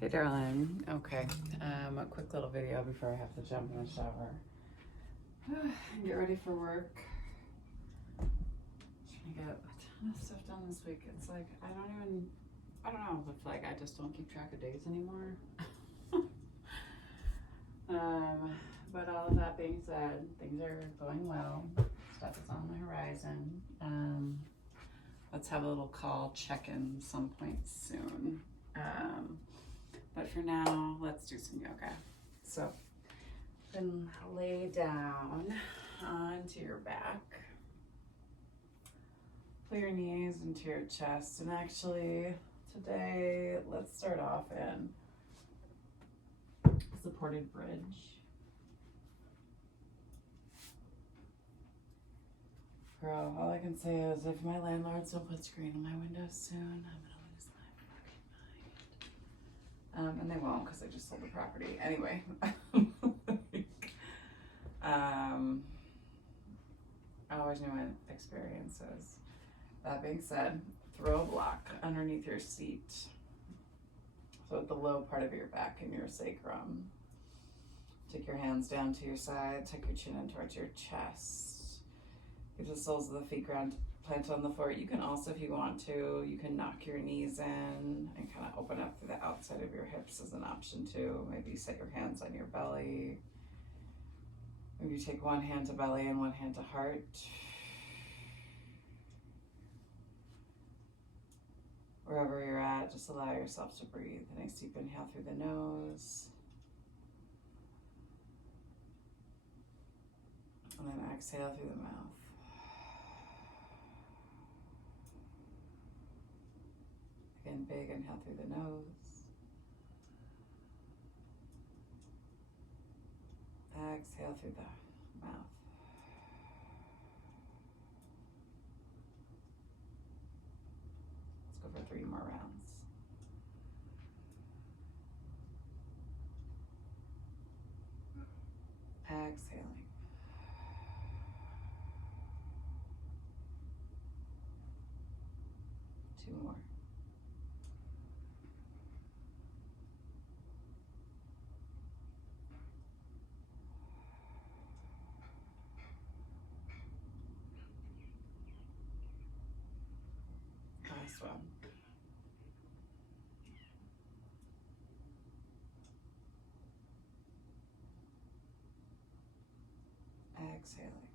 Hey darling, okay, a quick little video before I have to jump in the shower and get ready for work. Trying to get a ton of stuff done this week. It's like, I don't know if like I just don't keep track of days anymore. But all of that being said, things are going well. Stuff is on the horizon. Let's have a little call check-in some point soon. But for now, let's do some yoga. So, then lay down onto your back. Pull your knees into your chest. And actually, today, let's start off in supported bridge. Girl, all I can say is if my landlords don't put screen on my windows soon, I'm gonna lose my fucking mind. And they won't because I just sold the property. Anyway. I always knew my experiences. That being said, throw a block underneath your seat. So at the low part of your back and your sacrum. Take your hands down to your side, tuck your chin in towards your chest. Give the soles of the feet plant on the floor. You can also, if you want to, you can knock your knees in and kind of open up through the outside of your hips as an option too. Maybe set your hands on your belly. Maybe you take one hand to belly and one hand to heart. Wherever you're at, just allow yourself to breathe. A nice deep inhale through the nose. And then exhale through the mouth. Again, big inhale through the nose. Exhale through the mouth. Let's go for 3 more rounds. Exhaling. Two more. Last one. Exhaling.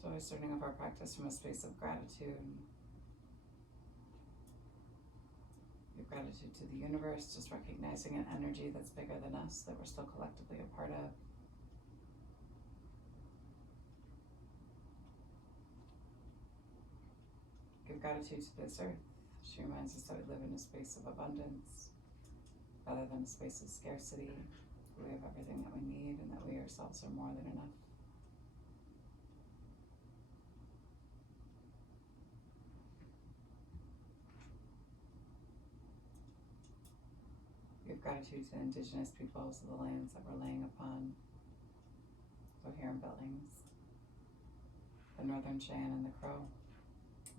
So always starting off our practice from a space of gratitude. Give gratitude to the universe, just recognizing an energy that's bigger than us, that we're still collectively a part of. Give gratitude to this earth. She reminds us that we live in a space of abundance rather than a space of scarcity. We have everything that we need and that we ourselves are more than enough. Give gratitude to the indigenous peoples of the lands that we're laying upon. So here in Billings, the Northern Cheyenne and the Crow,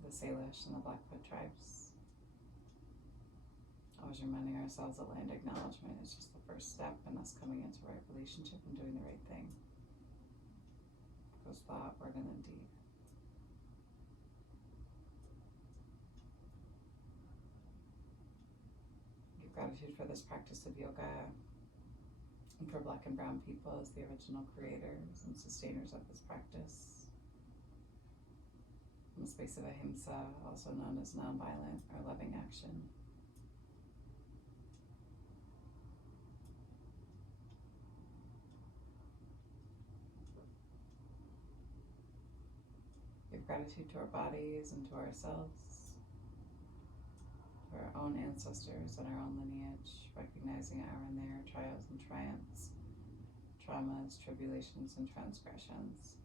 the Salish and the Blackfoot tribes. Always reminding ourselves that land acknowledgement is just the first step in us coming into right relationship and doing the right thing. Goes thought, word, and then deed. Give gratitude for this practice of yoga and for Black and Brown people as the original creators and sustainers of this practice. In the space of ahimsa, also known as nonviolent or loving action. Give gratitude to our bodies and to ourselves, to our own ancestors and our own lineage, recognizing our and their trials and triumphs, traumas, tribulations, and transgressions,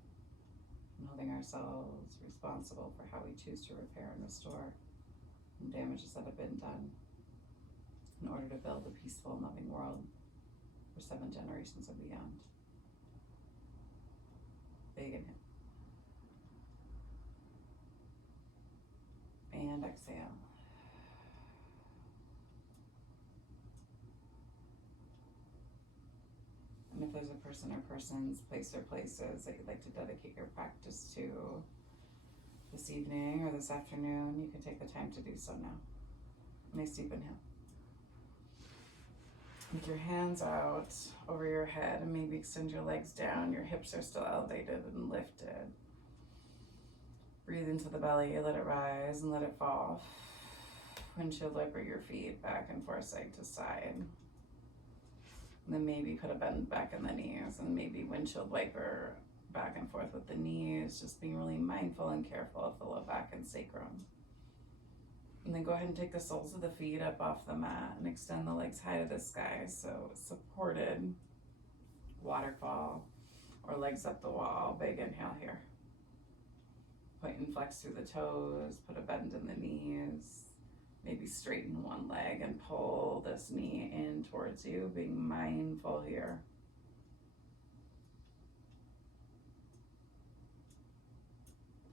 and holding ourselves responsible for how we choose to repair and restore from damages that have been done in order to build a peaceful and loving world for 7 generations and beyond. Big inhale. exhale. And if there's a person or persons, place or places that you'd like to dedicate your practice to this evening or this afternoon, you can take the time to do so now. Nice deep inhale. With your hands out over your head and maybe extend your legs down. Your hips are still elevated and lifted. Breathe into the belly, let it rise and let it fall. Windshield wiper your feet back and forth, side to side. And then maybe put a bend back in the knees and maybe windshield wiper back and forth with the knees, just being really mindful and careful of the low back and sacrum. And then go ahead and take the soles of the feet up off the mat and extend the legs high to the sky. So supported waterfall or legs up the wall. Big inhale here. Point and flex through the toes, put a bend in the knees. Maybe straighten one leg and pull this knee in towards you, being mindful here.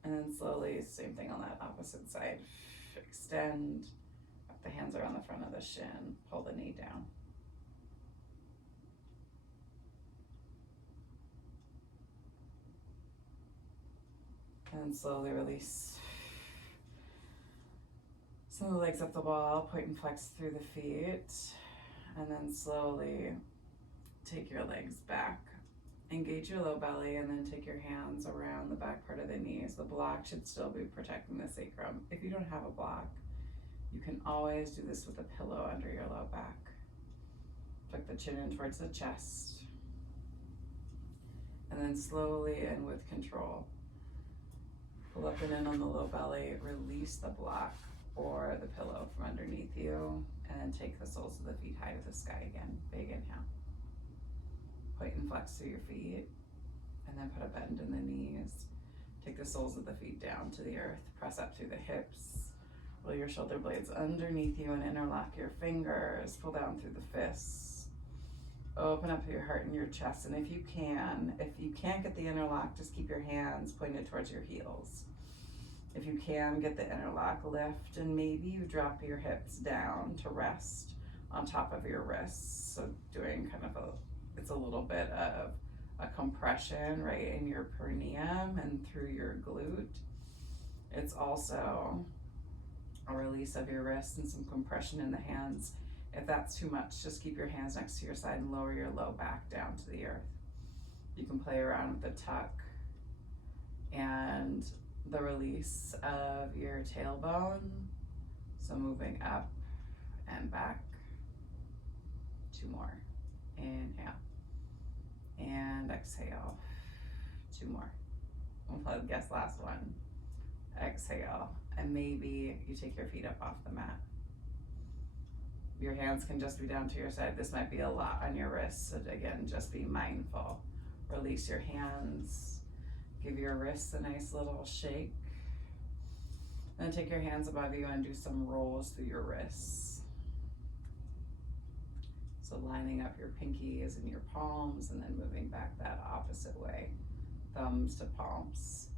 And then slowly, same thing on that opposite side. Extend, wrap the hands around the front of the shin, pull the knee down. And slowly release. Send the legs up the wall, point and flex through the feet. And then slowly take your legs back. Engage your low belly and then take your hands around the back part of the knees. The block should still be protecting the sacrum. If you don't have a block, you can always do this with a pillow under your low back. Tuck the chin in towards the chest. And then slowly and with control, pull up and in on the low belly, release the block or the pillow from underneath you, and then take the soles of the feet high to the sky again. Big inhale. Point and flex through your feet, and then put a bend in the knees. Take the soles of the feet down to the earth, press up through the hips, roll your shoulder blades underneath you and interlock your fingers, pull down through the fists. Open up your heart and your chest, and if you can't get the interlock, just keep your hands pointed towards your heels. If you can get the interlock, lift, and maybe you drop your hips down to rest on top of your wrists. So doing kind of it's a little bit of a compression right in your perineum and through your glute. It's also a release of your wrists and some compression in the hands. If that's too much, just keep your hands next to your side and lower your low back down to the earth. You can play around with the tuck and the release of your tailbone. So moving up and back. 2 more. Inhale. And exhale. 2 more. We'll guess last one. Exhale. And maybe you take your feet up off the mat. Your hands can just be down to your side. This might be a lot on your wrists. So again, just be mindful. Release your hands. Give your wrists a nice little shake. Then take your hands above you and do some rolls through your wrists. So lining up your pinkies and your palms and then moving back that opposite way. Thumbs to palms.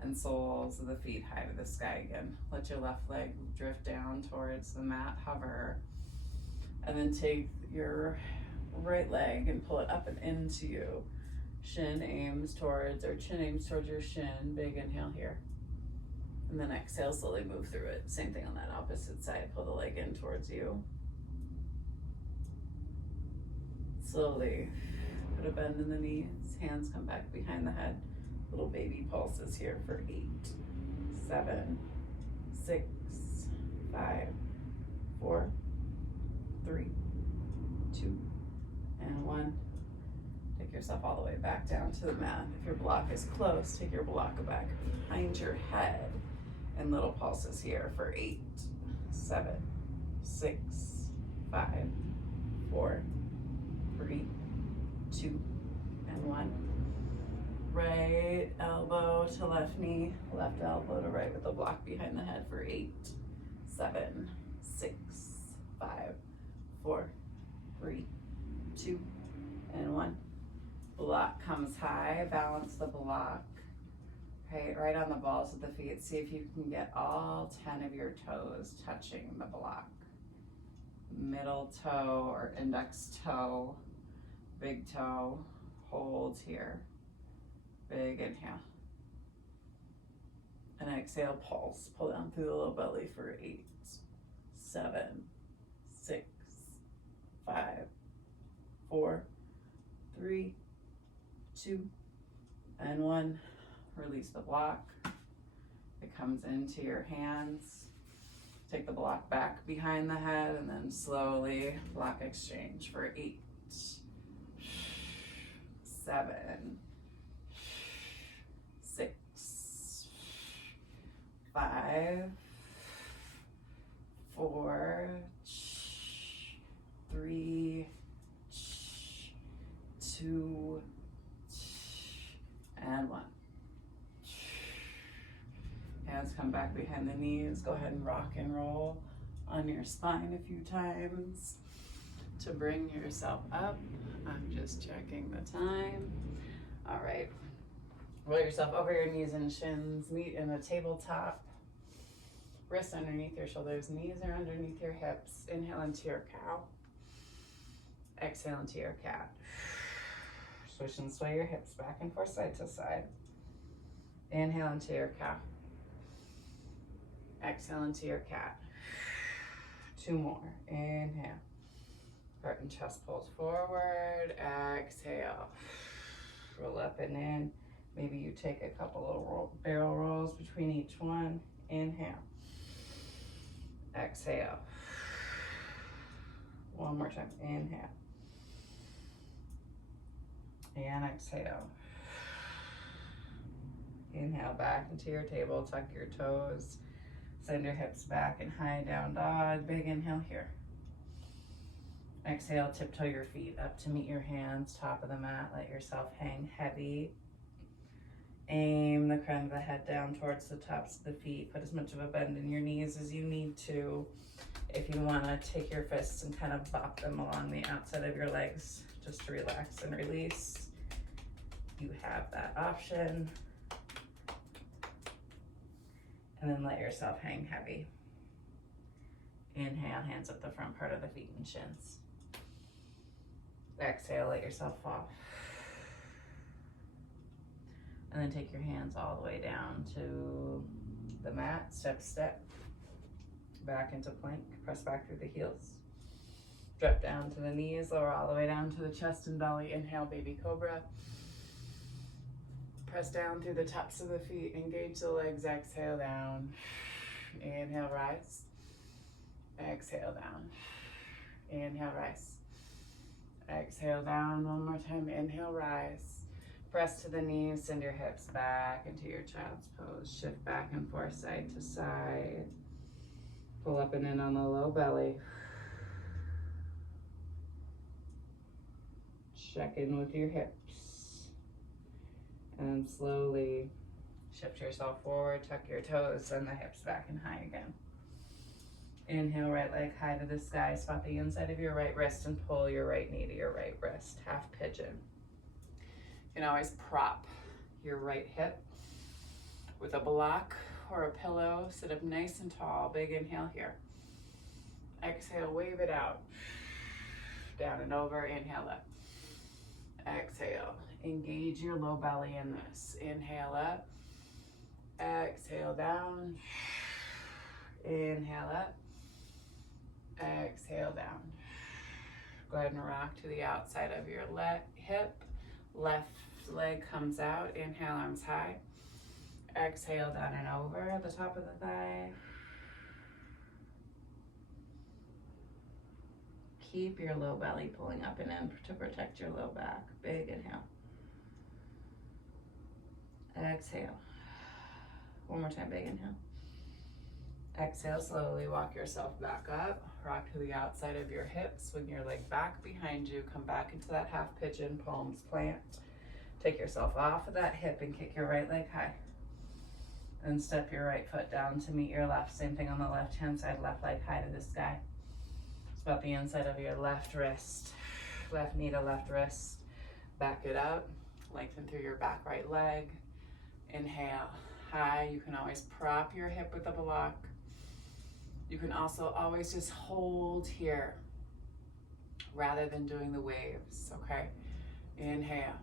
And soles of the feet high to the sky again. Let your left leg drift down towards the mat, hover. And then take your right leg and pull it up and into you. Chin aims towards your shin. Big inhale here. And then exhale, slowly move through it. Same thing on that opposite side. Pull the leg in towards you. Slowly put a bend in the knees. Hands come back behind the head. Little baby pulses here for 8, 7, 6, 5, 4, 3, 2, and 1. Take yourself all the way back down to the mat. If your block is close, take your block back behind your head. And little pulses here for 8, 7, 6, 5, 4, 3, 2, and 1. Right elbow to left knee, left elbow to right with the block behind the head for 8, 7, 6, 5, 4, 3, 2, and 1. Block comes high, balance the block. right on the balls of the feet. See if you can get all 10 of your toes touching the block. Middle toe or index toe, big toe, hold here. Big inhale. And exhale, pulse. Pull down through the low belly for 8, 7, 6, 5, 4, 3, 2, and 1. Release the block. It comes into your hands. Take the block back behind the head and then slowly block exchange for 8, 7, 6, 5, 4, 3, 2, and 1. Hands come back behind the knees. Go ahead and rock and roll on your spine a few times to bring yourself up. I'm just checking the time. All right. Roll yourself over your knees and shins. Meet in a tabletop. Wrists underneath your shoulders. Knees are underneath your hips. Inhale into your cow. Exhale into your cat. Switch and sway your hips back and forth, side to side. Inhale into your cow. Exhale into your cat. 2 more. Inhale. Heart and chest pulls forward. Exhale. Roll up and in. Maybe you take a couple of barrel rolls between each one. Inhale. Exhale. One more time. Inhale. And exhale. Inhale back into your table. Tuck your toes. Send your hips back and high down dog. Big inhale here. Exhale, tiptoe your feet up to meet your hands, top of the mat. Let yourself hang heavy. Aim the crown of the head down towards the tops of the feet. Put as much of a bend in your knees as you need to. If you want to take your fists and kind of bop them along the outside of your legs just to relax and release, you have that option. And then let yourself hang heavy. Inhale, hands up the front part of the feet and shins. Exhale, let yourself fall. And then take your hands all the way down to the mat, step, step. Back into plank, press back through the heels. Drop down to the knees, lower all the way down to the chest and belly. Inhale, baby cobra. Press down through the tops of the feet, engage the legs, exhale down. Inhale, rise. Exhale down. Inhale, rise. Exhale down, one more time. Inhale, rise. Press to the knees, send your hips back into your child's pose. Shift back and forth, side to side. Pull up and in on the low belly. Check in with your hips. And slowly shift yourself forward, tuck your toes, send the hips back and high again. Inhale, right leg high to the sky. Spot the inside of your right wrist and pull your right knee to your right wrist. Half pigeon. You can always prop your right hip with a block or a pillow. Sit up nice and tall. Big inhale here. Exhale, wave it out. Down and over. Inhale up. Exhale. Engage your low belly in this. Inhale up. Exhale down. Inhale up. Exhale down. Go ahead and rock to the outside of your hip. Left leg comes out. Inhale, arms high. Exhale down and over the top of the thigh. Keep your low belly pulling up and in to protect your low back. Big inhale. Exhale. One more time, big inhale. Exhale, slowly walk yourself back up. Rock to the outside of your hips. Swing your leg back behind you. Come back into that half pigeon, palms plant. Take yourself off of that hip and kick your right leg high. And step your right foot down to meet your left. Same thing on the left hand side, left leg high to the sky. Spot the inside of your left wrist. Left knee to left wrist. Back it up. Lengthen through your back right leg. Inhale, high. You can always prop your hip with a block. You can also always just hold here rather than doing the waves, okay? Inhale.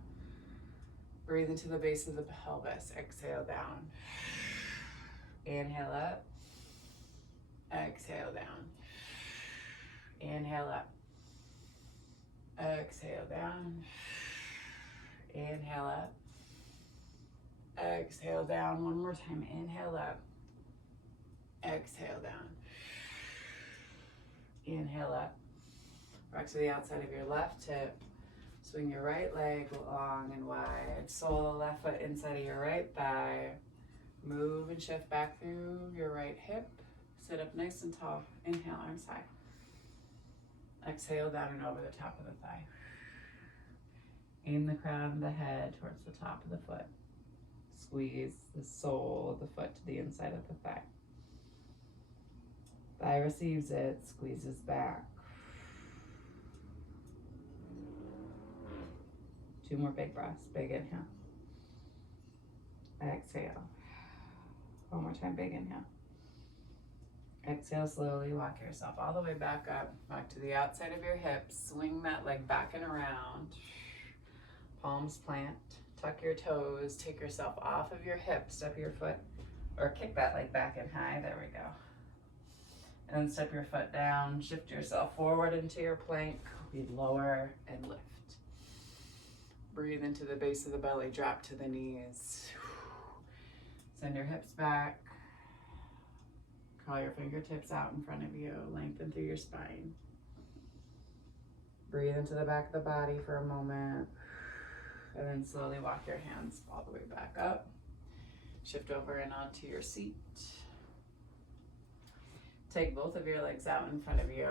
Breathe into the base of the pelvis. Exhale down. Inhale up. Exhale down. Inhale up. Exhale down. Inhale up. Exhale down. One more time. Inhale up. Exhale down. Inhale up. Rock to the outside of your left hip. Swing your right leg long and wide. Sole the left foot inside of your right thigh. Move and shift back through your right hip. Sit up nice and tall. Inhale, arms high. Exhale down and over the top of the thigh. Aim the crown of the head towards the top of the foot. Squeeze the sole of the foot to the inside of the thigh. Thigh receives it, squeezes back. 2 more big breaths. Big inhale. Exhale. 1 more time, big inhale. Exhale, slowly walk yourself all the way back up, back to the outside of your hips. Swing that leg back and around. Palms plant. Tuck your toes. Take yourself off of your hips. Step your foot, or kick that leg back and high. There we go. And then step your foot down. Shift yourself forward into your plank. We lower and lift. Breathe into the base of the belly. Drop to the knees. Send your hips back. Crawl your fingertips out in front of you. Lengthen through your spine. Breathe into the back of the body for a moment. And then slowly walk your hands all the way back up. Shift over and onto your seat. Take both of your legs out in front of you.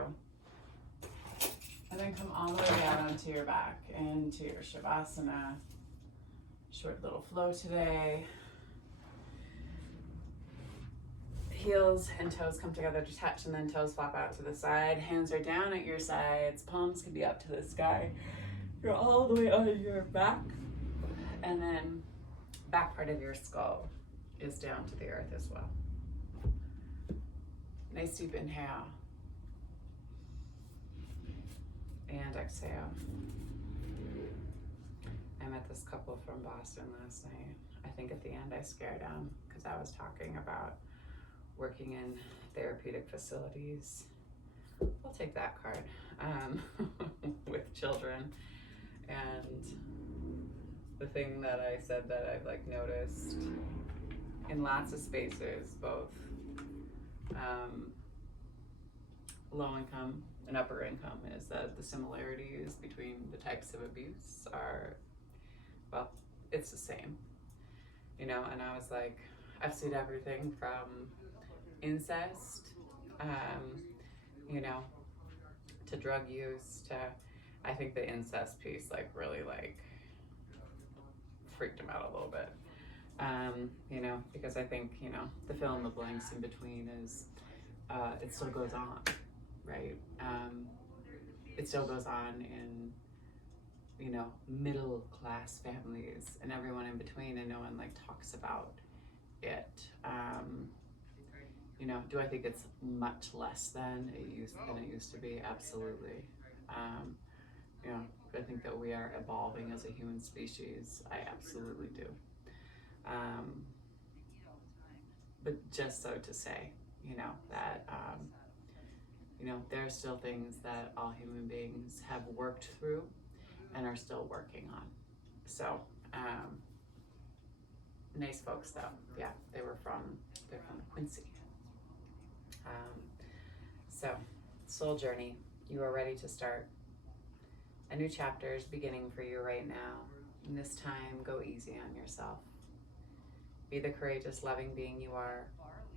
And then come all the way down onto your back into your Shavasana. Short little flow today. Heels and toes come together to touch, and then toes flop out to the side. Hands are down at your sides. Palms can be up to the sky. You're all the way on your back. And then back part of your skull is down to the earth as well. Nice deep inhale. And exhale. I met this couple from Boston last night. I think at the end I scared them because I was talking about working in therapeutic facilities. I'll take that card with children. And the thing that I said that I've like noticed in lots of spaces, both low income and upper income, is that the similarities between the types of abuse are, well, it's the same, you know. And I was like, I've seen everything from incest, you know, to drug use, to, I think the incest piece like really like freaked him out a little bit, you know, because I think, you know, the fill in the blanks in between is, it still goes on, right? It still goes on in, you know, middle class families and everyone in between, and no one like talks about it. You know, do I think it's much less than it used to be? Absolutely. You know, I think that we are evolving as a human species. I absolutely do. But just so to say, you know, that, you know, there are still things that all human beings have worked through and are still working on. So, nice folks though. Yeah, they're from Quincy. So, soul journey, you are ready to start. A new chapter is beginning for you right now. And this time, go easy on yourself. Be the courageous, loving being you are.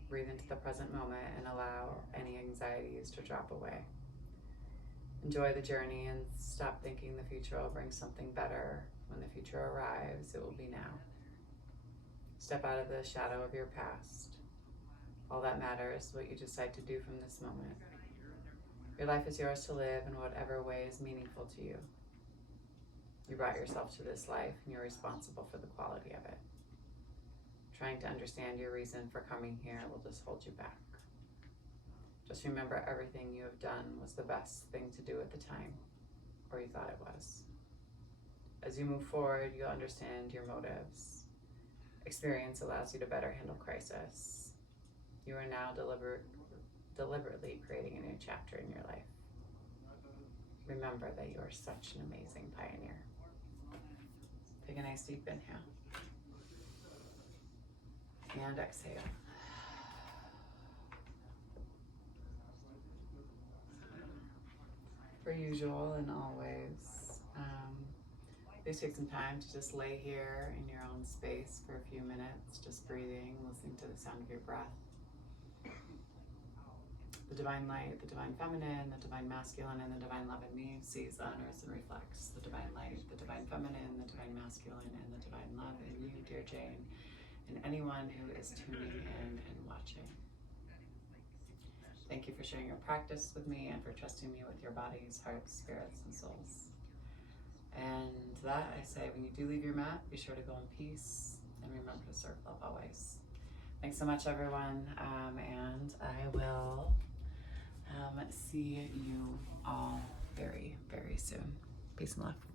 Breathe into the present moment and allow any anxieties to drop away. Enjoy the journey and stop thinking the future will bring something better. When the future arrives, it will be now. Step out of the shadow of your past. All that matters is what you decide to do from this moment. Your life is yours to live in whatever way is meaningful to you. You brought yourself to this life and you're responsible for the quality of it. trying to understand your reason for coming here will just hold you back. Just remember everything you have done was the best thing to do at the time, or you thought it was. As you move forward, you'll understand your motives. Experience allows you to better handle crisis. You are now deliberately creating a new chapter in your life. Remember that you are such an amazing pioneer. Take a nice deep inhale. And exhale. Per usual and always, please take some time to just lay here in your own space for a few minutes, just breathing, listening to the sound of your breath. The divine light, the divine feminine, the divine masculine, and the divine love in me sees, honors, and reflects the divine light, the divine feminine, the divine masculine, and the divine love in you, dear Jane, and anyone who is tuning in and watching. Thank you for sharing your practice with me and for trusting me with your bodies, hearts, spirits, and souls. And to that, I say, when you do leave your mat, be sure to go in peace and remember to serve love always. Thanks so much, everyone, and I will see you all very, very soon. Peace and love.